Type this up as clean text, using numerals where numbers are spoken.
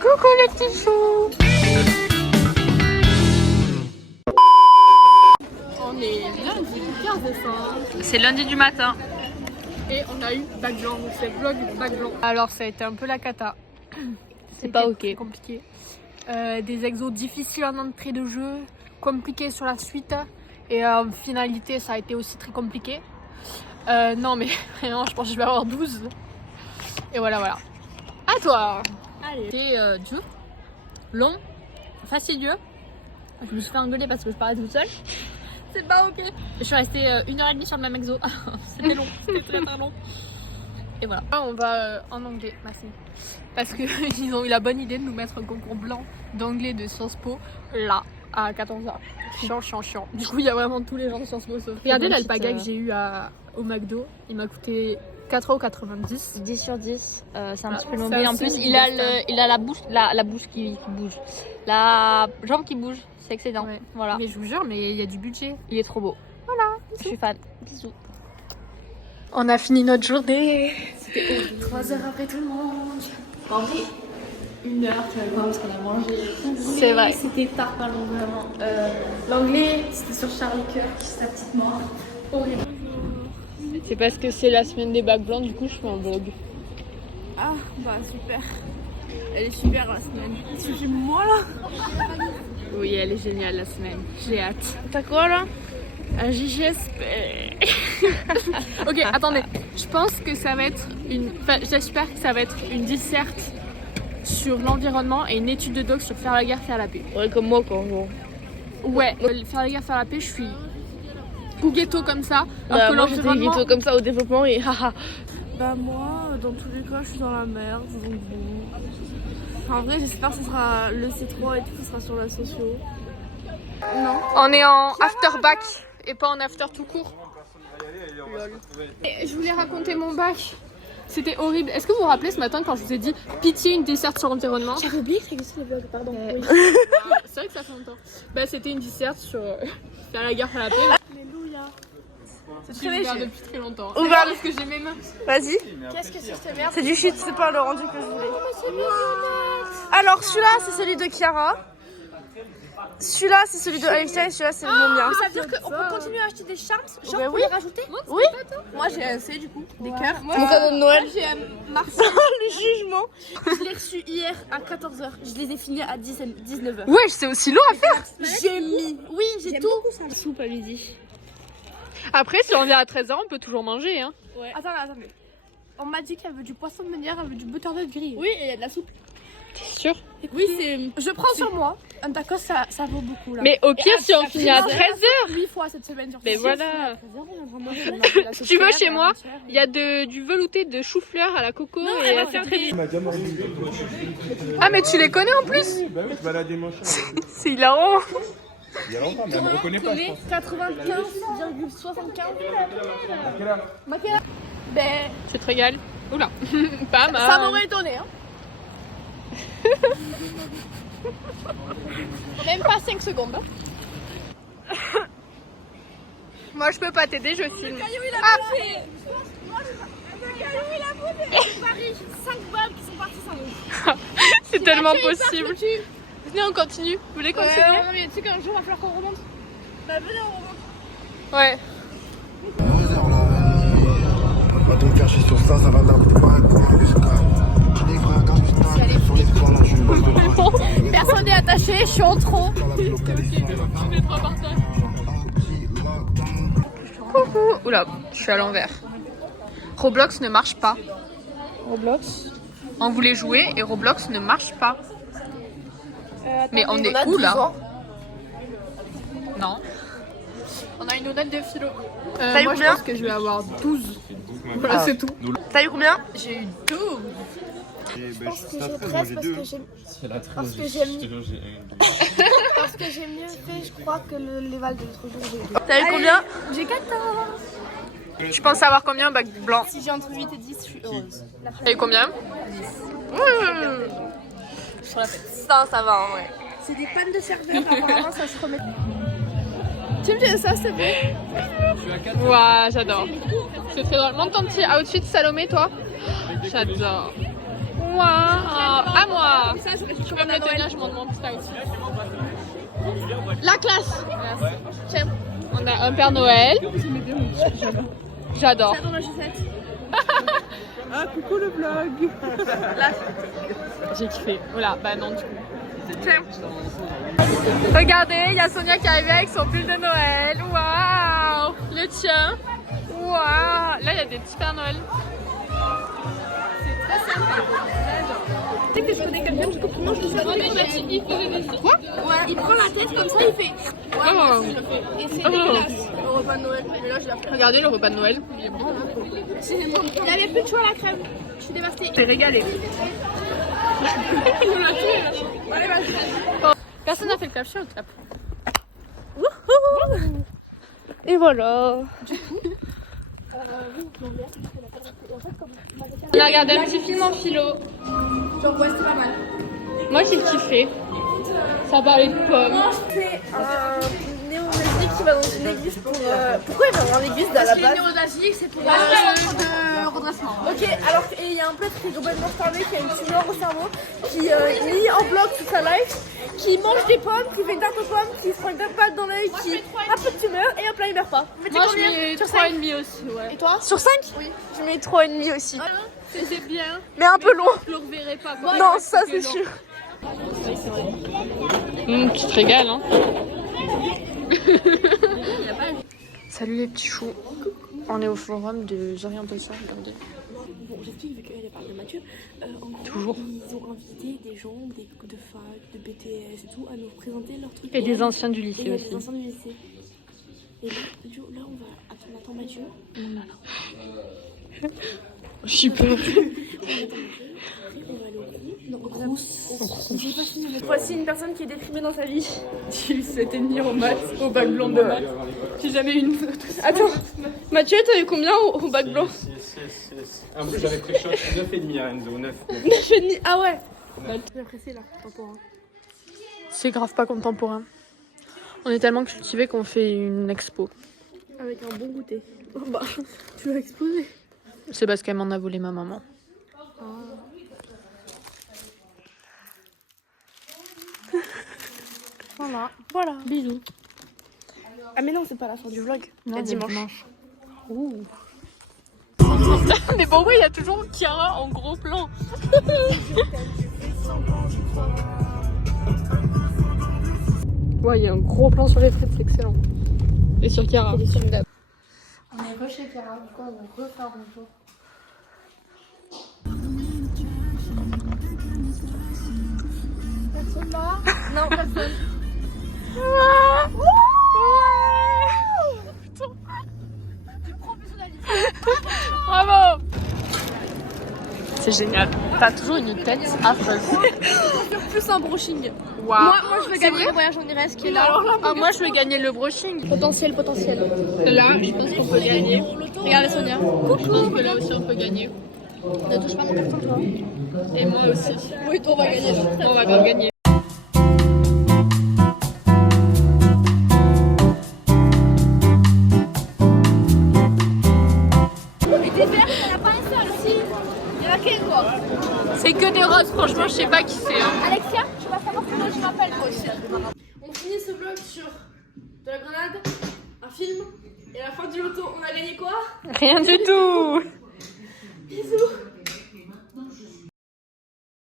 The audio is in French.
Coucou les petits choux. On est lundi 15 décembre. C'est lundi du matin. Et on a eu bac blanc, donc c'est le vlog du bac blanc. Alors ça a été un peu la cata. C'est pas ok. C'est compliqué. Des exos difficiles en entrée de jeu, compliqués sur la suite. Et en finalité, ça a été aussi très compliqué. Non mais vraiment, je pense que je vais avoir 12. Et voilà. À toi. Allez. C'était dur, long, fastidieux. Je me suis fait engueuler parce que je parlais toute seule. C'est pas ok. Je suis restée 1h30 sur le même exo. C'était long, c'était très long. Et voilà. On va en anglais, merci. Parce qu'ils ont eu la bonne idée de nous mettre un concours blanc d'anglais de Sciences Po là à 14h. Chiant. Du coup, il y a vraiment tous les gens de Sciences Po sauf. Regardez l'alpaga que j'ai eu au McDo. Il m'a coûté 4,90€. 10 sur 10, c'est un petit peu ça nombril. En aussi, plus, il a la bouche qui bouge. La jambe qui bouge, c'est excellent. Ouais. Voilà. Mais je vous jure, mais il y a du budget. Il est trop beau. Voilà. Je suis fan. Bisous. On a fini notre journée. C'était 3 heures après tout le monde. En vrai, 1 heure, tu vas voir, parce qu'on a mangé. C'est vrai. C'était tard, pardon, vraiment. L'anglais, c'était sur Charlie Coeur, qui c'est la petite mort. Horrible. C'est parce que c'est la semaine des bacs blancs, du coup je fais un vlog. Ah bah super. Elle est super la semaine. Excusez-moi là. Oui, elle est géniale la semaine. J'ai hâte. T'as quoi là? Un JGSP. Ok, attendez. Je pense que ça va être une. Enfin, j'espère que ça va être une disserte sur l'environnement et une étude de doc sur faire la guerre, faire la paix. Ouais, comme moi quoi en gros. Ouais, faire la guerre, faire la paix, je suis ghetto comme ça. Alors Bah, que moi j'étais l'environnement. ghetto comme ça au développement et haha. Bah moi, dans tous les cas, je suis dans la merde. Donc bon. Enfin, en vrai, j'espère que ce sera le C3 et tout, ce sera sur la socio. Non. On est en after bac et pas en after tout court. Lol. Et je voulais raconter mon bac. C'était horrible. Est-ce que vous vous rappelez ce matin quand je vous ai dit pitié une disserte sur l'environnement? J'avais oublié que ça existait le blog, pardon. Oui. C'est vrai que ça fait longtemps. Bah c'était une disserte sur faire la guerre, faire la paix. Alléluia. C'est ce que je regarde depuis très longtemps. Ouvert. C'est parce que j'ai mes mains. Vas-y. Qu'est-ce que c'est cette merde? C'est du shit, c'est pas le rendu que je voulais. Alors celui-là, c'est celui de Chiara. Celui-là, c'est celui de Alexia et celui-là, c'est le mien. Ça veut dire qu'on peut continuer à acheter des charms, genre Bah pour oui. les rajouter? Oui. Moi j'ai un C du coup, des cœurs. Mon cadeau de Noël. J'ai un Mars. Le jugement. Je l'ai reçu hier à 14h. Je les ai finis à 19h. Ouais, c'est aussi long à faire. J'ai mis. Oui, j'ai tout. Soupe à midi. Après, si on vient à 13h, on peut toujours manger. Hein. Attendez. On m'a dit qu'il y avait du poisson de meunière avec du butternut grillé. Oui, et il y a de la soupe. T'es sûr? Oui, je prends sur moi. Un tacos, ça vaut beaucoup là. Mais au pire, si on finit à 13h. 8 fois cette semaine sur Mais six. voilà. Si tu veux, chez moi, il y a du velouté de chou-fleur à la coco. Et c'est très bien. Ah, mais tu les connais en plus? Bah oui, je balade des manches. C'est hilarant. Il y a longtemps, mais elle me reconnaît pas, je pense. 95,75. Ben, C'est très égal. Oula. Pas mal. ça m'aurait étonné. Hein. Même pas 5 secondes. Hein. Moi, je peux pas t'aider, je filme. Caillou, il a bouffé. Le Caillou, il a bouffé. Paris, 5 balles qui sont parties sans nous. C'est tellement possible. Venez, on continue. Vous voulez continuer? Non, mais tu sais qu'un jour, il va falloir qu'on remonte. Bah, venez, on remonte. Ouais. Va donc cacher sur ça, ça va d'un balcon jusqu'à. Personne n'est attaché, je suis en trop. Coucou. Oula, je suis à l'envers. Roblox ne marche pas. Roblox. On voulait jouer et Roblox ne marche pas. Mais on est où là? Non. On a une note de philo. T'as eu moi, combien? je pense que je vais avoir 12. Voilà, c'est tout. T'as eu combien? J'ai eu 12. Je pense que j'ai 13 parce que j'ai mieux fait, je crois, que l'éval de l'autre jour. J'ai eu 2. T'as eu combien? J'ai 14. Je pense savoir combien bac blanc. Si j'ai entre 8 et 10, je suis heureuse. T'as eu combien? 10. Ça va, en vrai. C'est des pannes de serveur, apparemment ça se remet. Tu me dis ça, c'est bon? Ouah, j'adore. C'est très drôle. Montre ton petit outfit Salomé, toi. J'adore. Waouh. ça, je Tu peux me le tenir, je m'en demande ça aussi. La classe. Tiens, on a un Père Noël. J'adore. J'adore la chaussette. Ah, coucou le vlog. J'ai kiffé. Voilà, bah non du coup. Tiens. Regardez, il y a Sonia qui est arrivée avec son pull de Noël. Waouh. Le tien. Waouh. Là, il y a des petits Père Noël. Tu sais que je connais quelqu'un, du coup, pour moi, je me suis abonnée. Quoi? Ouais, il prend la tête comme ça, il fait. Ouais, moi aussi, je le fais. Et c'est dégueulasse. Le repas de Noël, mais là, je l'ai fait. Regardez le repas de Noël. Il est bon. Il y avait plus de choix à la crème. Je suis dévastée. J'ai régalé. Allez, vas-y. Personne n'a fait le clap, je suis au clap. Et voilà. On a regardé un petit film en philo. Donc, ouais, c'était pas mal. Moi j'ai kiffé. Ça parlait de pommes. C'est un néo-nazi qui va dans une église pour... Pourquoi il va dans l'église à la Parce qu'il est base? néo-nazi, c'est pour le centre de redressement. Ok, alors il y a un prêtre qui est complètement fermé, qui a une tumeur au cerveau, qui lit en bloc toute sa life, qui mange des pommes, qui fait une tarte aux pommes, qui se prend une balle dans l'œil, qui a un peu de tumeur et hop là il meurt pas. Moi je mets 3,5 aussi, ouais. Et toi? Sur 5? Oui. Je mets 3,5 aussi. C'est bien. Mais un peu long. Je le reverrai pas. Quoi. Non, ça c'est sûr. Tu te régales, hein. Salut les petits choux. On est au forum des orientations, regardez. Bon, j'explique vu qu'elle parle de Mathieu. En gros, Toujours. ils ont invité des gens de fac, de BTS et tout à nous présenter leurs trucs. Et des anciens du lycée Et aussi. des anciens du lycée. Et là, on va attends Mathieu. J'ai peur. On va aller au groupe. Voici une personne qui est déprimée dans sa vie. Tu s'étais mis en maths, au bac blanc de maths. J'ai jamais eu une note. Attends, Mathieu, t'as eu combien au bac blanc? En plus, j'avais pris choc 9,5 à Enzo, 9. 9,5. Ah ouais. J'ai apprécié là, contemporain. C'est grave pas contemporain. On est tellement cultivés qu'on fait une expo. Avec un bon goûter. Oh, bah, tu vas exploser. C'est parce qu'elle m'en a volé ma maman. Voilà. Bisous. Ah mais non, c'est pas la fin du vlog. Non, C'est dimanche. Mais bon, oui, il y a toujours Chiara en gros plan. Ouais, il y a un gros plan sur les frites, c'est excellent. Et sur Chiara. On est chez Chiara, du coup, on va refaire un tour. Personne là? Non, personne. Bravo! C'est génial. T'as toujours une tête affreuse. Plus un brushing. Waouh. Moi, je veux gagner le voyage en Grèce qui est là. Ah, moi, je veux gagner le brushing. Potentiel. Là, je pense qu'on peut gagner. Regardez Sonia. Je pense que là aussi on peut gagner. Ne touche pas mon carton, toi. Et moi aussi. Oui, toi, on va gagner. On va grave gagner. Et des verres, il n'y en a pas un seul aussi. Il y en a qu'un quoi. C'est que des roses, franchement, je sais pas qui c'est. Hein. Alexia, tu vas savoir comment je m'appelle moi aussi. On finit ce vlog sur de la grenade, un film, et à la fin du loto, on a gagné quoi? Rien du tout. Bisous.